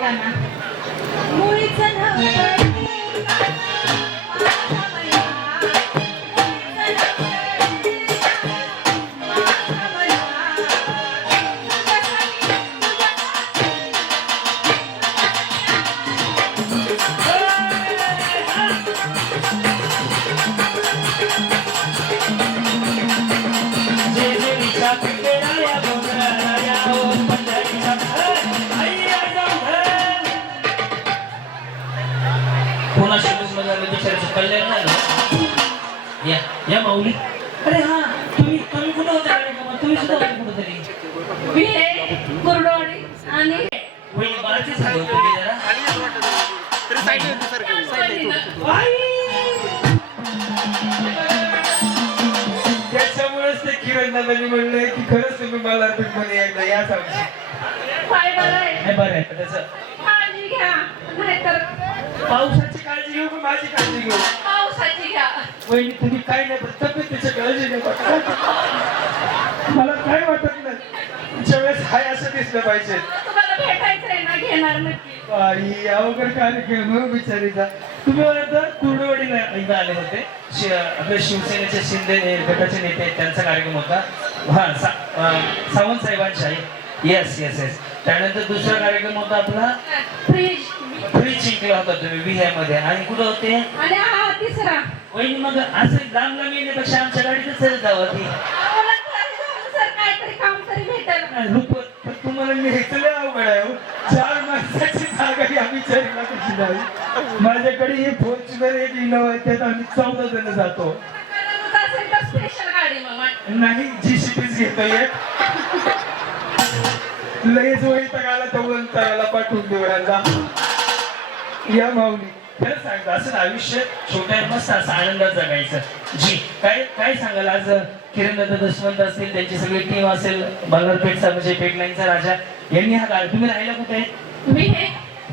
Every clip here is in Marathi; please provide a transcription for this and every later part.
गाणं मुळीच नव्हतं माझा शिरूरमध्ये आलं बिचाराचं कल्याण झालं या या माऊली. अरे हा तुम्ही तुम्ही कुठं होता कार्यक्रमात तुम्ही सुद्धा होते कुठंतरी? मी हे कुरडवाडी आणि वहिनी बाळाची सांगू तुम्ही जरा. त्याच्यामुळेच ते किरण दादानी म्हणले की खरंच तुम्ही मला मध्ये एकदा या काय बरं आहे. त्याचं पावसाची घेऊ का माझी काळजी घेऊ पावसाची घ्या. वहिनी तुम्ही काय नाही पण तब्येतीची काळजी नाही मला काय वाटत नाही. तुमच्या वेळेस हाय असं दिसलं पाहिजे. तुम्हाला भेटायचं आहे ना घेणार नक्की. आई अवघड कार्यक्रम हो बिचारीचा तुम्ही तर कुर्डवाडीला एकदा आले होते. शि- आपले शिवसेनेचे शिंदे गटाचे नेते आहेत, त्यांचा कार्यक्रम होता. हा सा- अं, सावंत साहेबांचा येस येस येस त्यानंतर दुसरा कार्यक्रम होता आपला. फ्रीज फ्रीज जिंकला होता तुम्ही विह्यामध्ये आणि कुठं होते? आणि हा तिसरा. वहिनी मग असं लांब लांब येण्यापेक्षा आमच्या गाडीतच जावं सर काहीतरी काम तरी भेटेल. रुपत पण तुम्हाला न्यायचं लय अवघड आहे हो. चार माणसाची जागा या बिचारीला कशी नाही. माझ्याकडे हे फॉर्च्युनर एक इनोवा आहे त्यात आम्ही चौदा जण जातो. गरज असेल तर स्पेशल गाडी मग नाही जी सीपीच घेतो एक. लगेच वैताग आला तर वंताराला पाठवून देऊ यांना या माऊली खरं सांगतो असं आयुष्य छोट्या मस्त असं आनंदात जगायचं. जी काय काय सांगाल आज? किरण दत्त दशवंत असतील त्यांची सगळी टीम असेल बल्लारपेठचा म्हणजे पेट लाईनचा राजा यांनी हा गाडी तुम्ही राहिला कुठे? मी हे?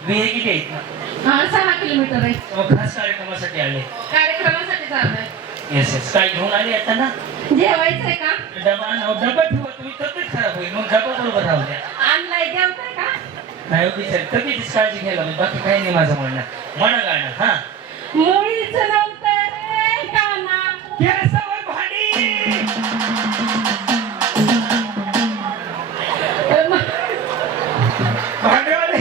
विहे किती? आहेत हा सहा किलोमीटर आहे. खास कार्यक्रमासाठी आले. कार्यक्रमासाठी चाललोय येस येस काय घेऊन आले आता ना? जेवायचंय का? डबा डबा ठेवा तुम्ही तब्येत खराब होईल मग डबा बरोबर राहू द्या. आणलाय जेवताय का? नाही सर तब्येतीच काळजी घ्यायला म्हणजे बाकी काही नाही माझं म्हणणं. म्हणा गाणं हा. मुळीच नव्हतं रे गाणं. केसावर भांडी. भांडेवाले.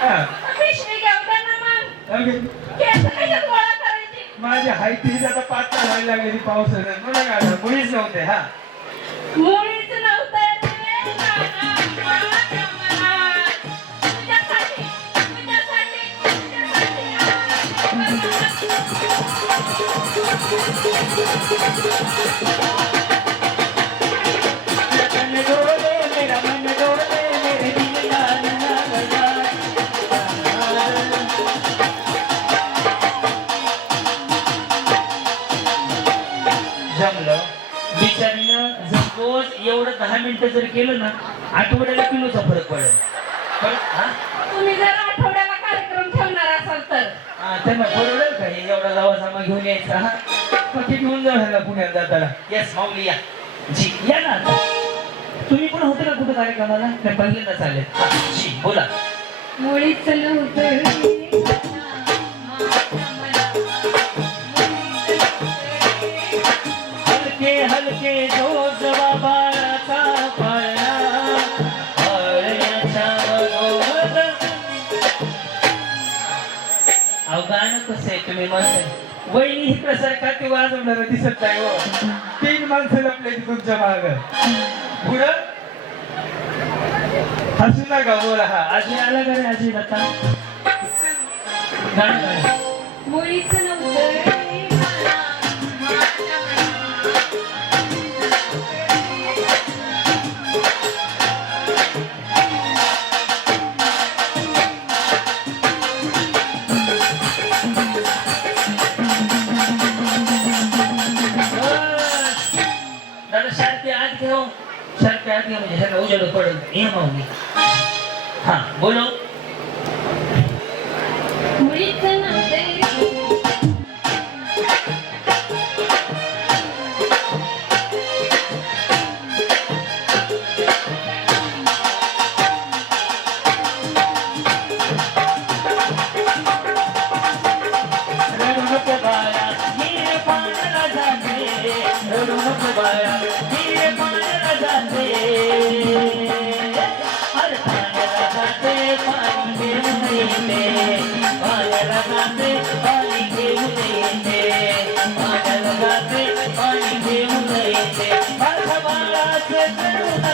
हा. पिशवी घेऊ दे ना मग. अगे, केस कशात गोळा करायची? माझ्या हायती आता पाच व्हायला लागलेली पावसानं म्हणा गाणं मुळीच नव्हते हा. मुळीच जमलं बिचारीनं जर रोज एवढं दहा मिनिटं जर केलं ना आठवड्याला किलोचा फरक पडेल. पण हा? तुम्ही जर आठवड्याला कार्यक्रम ठेवणार असाल तर. हा, त्यांना घेऊन यायचा. हा. पती घेऊन जाऊ ह्याला पुण्यात जाताना. येस माऊली या. जी या ना. तुम्ही पण होते का कुठं कार्यक्रमाला? नाही पहिल्यांदा चालेल. जी बोला. मुळीच नव्हतं. हलके हलके जो बाळाचा तुम्ही म्हणताय वहिनी इकडे सरकार ते वाजवणार दिसत नाही हो. तीन माणसं लपले तुमच्या माग. पुढं? हसू नका बोला हा. आजी आला का रे आजी आता? गाणं मुळीच शांती आत घे म्हणजे ह्याला उजेड पडेल ये माऊली हा बोलो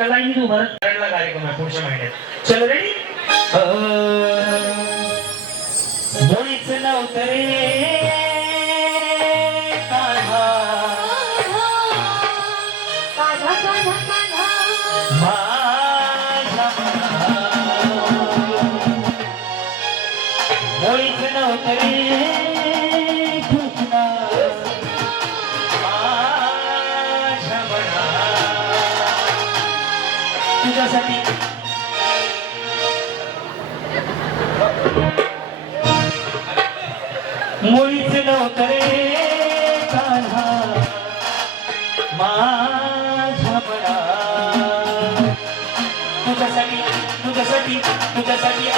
एका राहा. कराडला कार्यक्रम आहे पुढच्या महिन्यात. चलो रेडी नव्हतं रे कान्हा. काढा मुळीच नव्हतं रे कान्हा माझ्या मना तुझ्यासाठी तुझ्यासाठी तुझ्यासाठी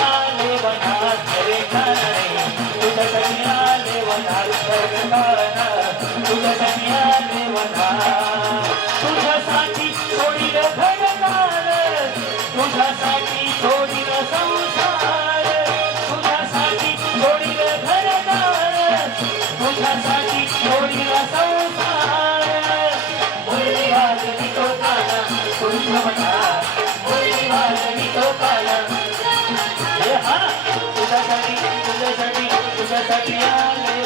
तुझ्यासाठी तुझ्यासाठी तुझ्यासाठी आले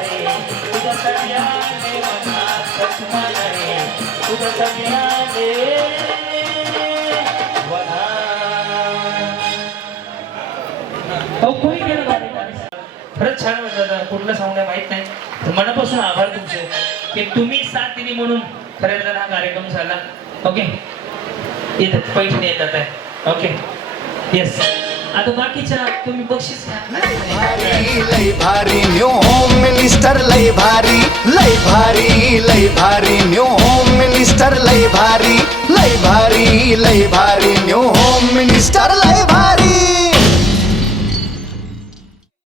रे. तुझ्यासाठी आले रे. तुझ्यासाठी आले अहो कोणी केलं खरंच छान वाटलं कुठलं सांगू माहीत नाही. मनापासून आभार तुमचे. की तुम्ही साथ दिली म्हणून खऱ्या अर्थानं हा कार्यक्रम झाला. ओके येतात पैठणी येतात. आहे ओके येस आता बाकीच्या तुम्ही बक्षीस लय भारी न्यू होम मिनिस्टर लय भारी लय भारी लय भारी न्यू होम मिनिस्टर लय भारी लय भारी लय भारी न्यू होम मिनिस्टर लय भारी.